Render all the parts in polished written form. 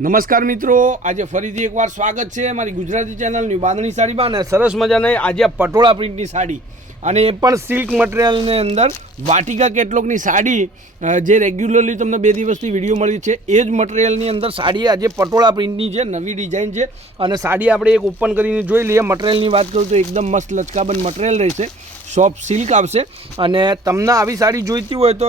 નમસ્કાર મિત્રો, આજે ફરીથી એકવાર સ્વાગત છે મારી ગુજરાતી ચેનલની બાંધણી સાડીમાં. અને સરસ મજાની આજે પટોળા પ્રિન્ટની સાડી, અને એ પણ સિલ્ક મટીરિયલની અંદર વાટિકા કેટલોગની સાડી, જે રેગ્યુલરલી તમને 2 દિવસથી વિડીયો મળી છે એ જ મટીરિયલની અંદર સાડી આજે પટોળા પ્રિન્ટની છે, નવી ડિઝાઇન છે. અને સાડી આપણે એક ઓપન કરીને જોઈ લઈએ. મટીરિયલની વાત કરું તો એકદમ મસ્ત લચકાબંધ મટીરિયલ રહેશે, સોફ્ટ સિલ્ક આવશે. અને તમને આવી સાડી જોઈતી હોય તો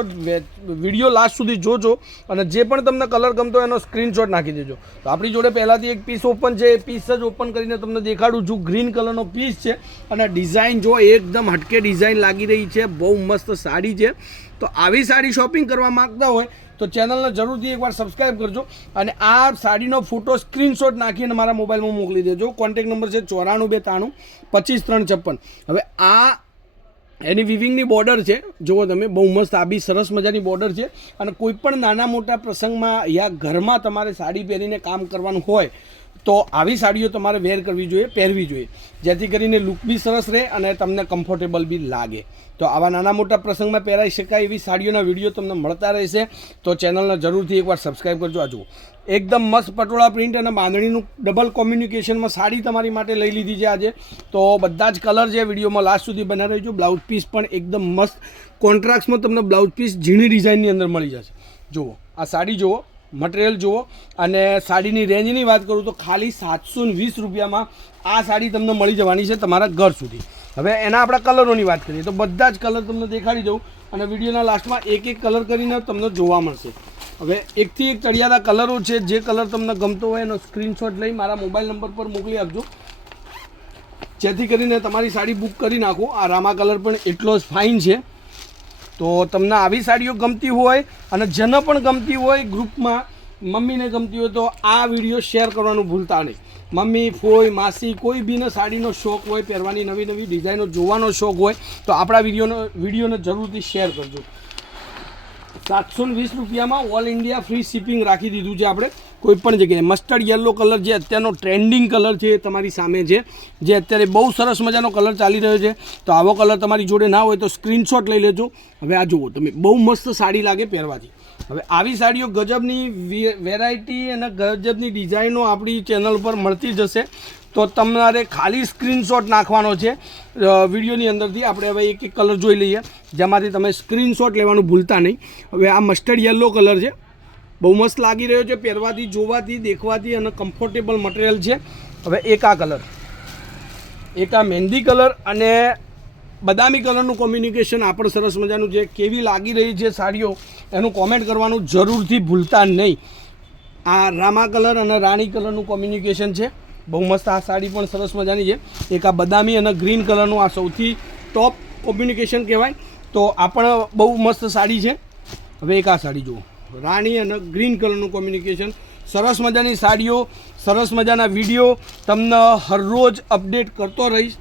વિડીયો લાસ્ટ સુધી જોજો, અને જે પણ તમને કલર ગમતો હોય એનો સ્ક્રીનશોટ નાખી દેજો. તો આપણી જોડે પહેલાંથી એક પીસ ઓપન છે, એ પીસ જ ઓપન કરીને તમને દેખાડું છું. ગ્રીન કલરનો પીસ છે અને ડિઝાઇન જો એકદમ હટકે ડિઝાઇન લાગી રહી છે, બહુ મસ્ત સાડી છે. તો આવી સાડી શોપિંગ કરવા માગતા હોય તો ચેનલને જરૂરથી એકવાર સબસ્ક્રાઈબ કરજો, અને આ સાડીનો ફોટો સ્ક્રીનશોટ નાખીને મારા મોબાઈલમાં મોકલી દેજો. કોન્ટેક નંબર છે 94 92 25 356. હવે આ એની વિવિંગની બોર્ડર છે, જુઓ તમે, બહુ મસ્ત આ બી સરસ મજાની બોર્ડર છે. અને કોઈ પણ નાના મોટા પ્રસંગમાં યા ઘરમાં તમારે સાડી પહેરીને કામ કરવાનું હોય તો આવી સાડીઓ તમારે વેર કરવી જોઈએ, પહેરવી જોઈએ, જેથી કરીને લુક બી સરસ રહે અને તમને કમ્ફર્ટેબલ બી લાગે. તો આવા નાના મોટા પ્રસંગમાં પહેરાઈ શકાય એવી સાડીઓના વિડીયો તમને મળતા રહેશે. તો ચેનલને જરૂરથી એકવાર સબસ્ક્રાઈબ કરજો. આ જુઓ, એકદમ મસ્ત પટોળા પ્રિન્ટ અને બાંધણીનું ડબલ કોમ્યુનિકેશનમાં સાડી તમારી માટે લઈ લીધી છે આજે. તો બધા જ કલર છે, વિડીયોમાં લાસ્ટ સુધી બનાવી રહેજો. બ્લાઉઝ પીસ પણ એકદમ મસ્ત કોન્ટ્રાસ્ટમાં તમને બ્લાઉઝ પીસ ઝીણી ડિઝાઇનની અંદર મળી જશે. જુઓ આ સાડી, જુઓ મટીરિયલ જુઓ. અને સાડીની રેન્જની વાત કરું તો ખાલી 720 રૂપિયામાં આ સાડી તમને મળી જવાની છે તમારા ઘર સુધી. હવે એના આપણા કલરોની વાત કરીએ તો બધા જ કલર તમને દેખાડી દઉં, અને વિડીયોના લાસ્ટમાં એક એક કલર કરીને તમને જોવા મળશે. હવે એકથી એક ચડિયાતા કલરો છે. જે કલર તમને ગમતો હોય એનો સ્ક્રીનશોટ લઈ મારા મોબાઈલ નંબર પર મોકલી આપજો, જેથી કરીને તમારી સાડી બુક કરી નાખો. આ રામા કલર પણ એટલો જ ફાઇન છે. તો તમને આવી સાડીઓ ગમતી હોય અને જેને પણ ગમતી હોય, ગ્રુપમાં મમ્મીને ગમતી હોય તો આ વિડીયો શેર કરવાનું ભૂલતા નહીં. મમ્મી, ફોઈ, માસી, કોઈ બીને સાડીનો શોખ હોય, પહેરવાની નવી નવી ડિઝાઇનો જોવાનો શોખ હોય તો આપણા વિડીયોને જરૂરથી શેર કરજો. 720 રૂપિયામાં ઓલ ઇન્ડિયા ફ્રી શિપિંગ રાખી દીધું છે આપણે કોઈ પણ જગ્યાએ. મસ્ટર્ડ યલો કલર જે અત્યારનો ટ્રેન્ડિંગ કલર છે એ તમારી સામે છે, જે અત્યારે બહુ સરસ મજાનો કલર ચાલી રહ્યો છે. તો આવો કલર તમારી જોડે ના હોય તો સ્ક્રીનશોટ લઈ લેજો. હવે આ જુઓ તમે, બહુ મસ્ત સાડી લાગે પહેરવાથી. હવે આવી સાડીઓ ગજબની વેરાયટી અને ગજબની ડિઝાઇનો આપણી ચેનલ પર મળતી જશે. તો તમારે ખાલી સ્ક્રીનશોટ નાખવાનો છે વિડીયોની અંદરથી. આપણે હવે એક એક કલર જોઈ લઈએ, જેમાંથી તમે સ્ક્રીનશોટ લેવાનું ભૂલતા નહીં. હવે આ મસ્ટર્ડ યલો કલર છે, બહુ મસ્ત લાગી રહ્યો છે પહેરવાથી, જોવાથી, દેખવાથી, અને કમ્ફર્ટેબલ મટીરિયલ છે. હવે એક આ કલર, એક આ મહેંદી કલર અને બદામી કલરનું કોમ્યુનિકેશન આપણે સરસ મજાનું છે. કેવી લાગી રહી છે સાડીઓ એનું કોમેન્ટ કરવાનું જરૂરથી ભૂલતા નહીં. આ રામા કલર અને રાણી કલરનું કોમ્યુનિકેશન છે, બહુ મસ્ત. આ સાડી પણ સરસ મજાની છે. એક આ બદામી અને ગ્રીન કલરનું આ સૌથી ટોપ કોમ્યુનિકેશન કહેવાય. તો આ પણ બહુ મસ્ત સાડી છે. હવે એક આ સાડી જુઓ, રાણી અને ગ્રીન કલરનું કોમ્યુનિકેશન. સરસ મજાની સાડીઓ, સરસ મજાના વિડીયો તમને હરરોજ અપડેટ કરતો રહીશ.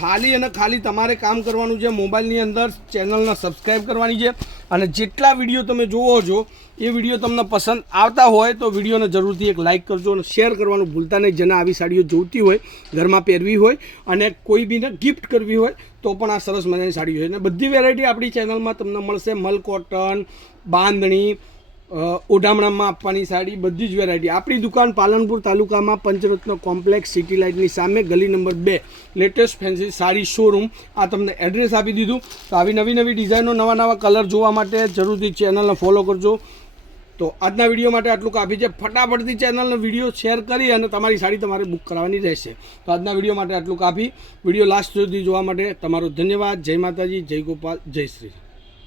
ખાલી અને ખાલી તમારે કામ કરવાનું છે, મોબાઈલની અંદર ચેનલને સબસ્ક્રાઈબ કરવાની છે. અને જેટલા વિડીયો તમે જોવો છો એ વિડીયો તમને પસંદ આવતા હોય તો વિડીયોને જરૂરથી એક લાઇક કરજો અને શેર કરવાનું ભૂલતા નહીં. જેને આવી સાડીઓ જોઈતી હોય, ઘરમાં પહેરવી હોય અને કોઈ બીને ગિફ્ટ કરવી હોય તો પણ આ સરસ મજાની સાડીઓ છે. અને બધી વેરાયટી આપણી ચેનલમાં તમને મળશે. મલ કોટન, બાંધણી, ઓઢામણામાં આપવાની સાડી, બધી જ વેરાયટી. આપણી દુકાન પાલનપુર તાલુકામાં પંચરત્ન કોમ્પ્લેક્સ, સિટી લાઇટની સામે, ગલી number 2, latest fancy sari showroom. આ તમને એડ્રેસ આપી દીધું. તો આવી નવી નવી ડિઝાઇનો, નવા નવા કલર જોવા માટે જરૂરથી ચેનલને ફોલો કરજો. તો આજના વિડીયો માટે આટલું કાફી છે. ફટાફટથી ચેનલનો વિડીયો શેર કરી અને તમારી સાડી તમારે બુક કરાવવાની રહેશે. તો આજના વિડીયો માટે આટલું કાફી. વિડીયો લાસ્ટ સુધી જોવા માટે તમારો ધન્યવાદ. જય માતાજી, જય ગોપાલ, જય શ્રી.